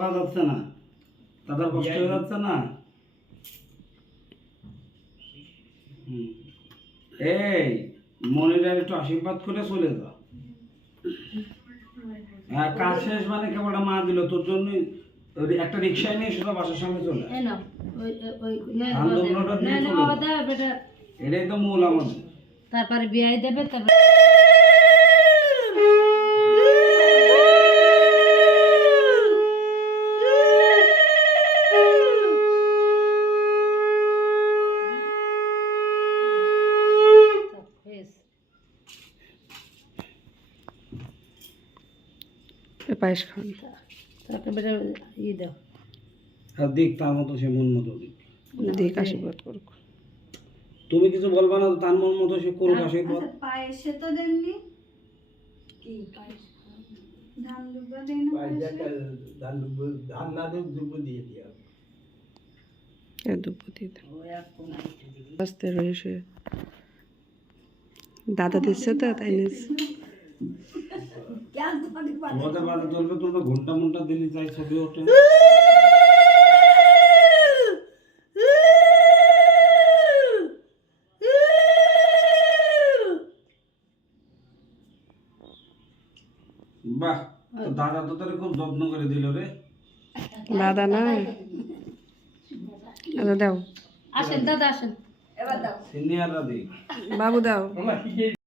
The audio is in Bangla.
কাজ যাচ্ছে না, তাদের কষ্ট হয়ে যাচ্ছে না। এই মনিটার একটু আশীর্বাদ করে চলে যা। হ্যাঁ, কাজ শেষ মানে কেবল মা দিল তোর জন্য। একটা রিক্সায় নিয়ে সোজা বাসার সামনে চলে এটাই তো মূল আমাদের। তারপরে বিয়ে দেবে, তারপরে পায়েস খান, তারপরে ই দাও। আর দিক তার মতো সে মন মতো দিক। দিক আশীর্বাদ করুক। তুমি কিছু বলবা না, তার মন মতো সে করুক আশীর্বাদ। পায়েসে তো দেননি কি পায়েস ধান দুব্বা দেন না ধান না দেব দুব্বো দিয়ে দিয়া। দুপুতি আস্তে রয়েছে দাদা দিচ্ছে তো তাই নিয়েছে। তোমাদের বাড়ি চলবে, তোমরা ঘন্টা মন্টা দিলে চাই ছবি ওঠে। বাহ, তো দাদা তো তোরে খুব যত্ন করে দিল রে। দাদা না, আচ্ছা দাও, আসেন দাদা আসেন, এবার দাও সিনিয়ররা দিক। বাবু দাও।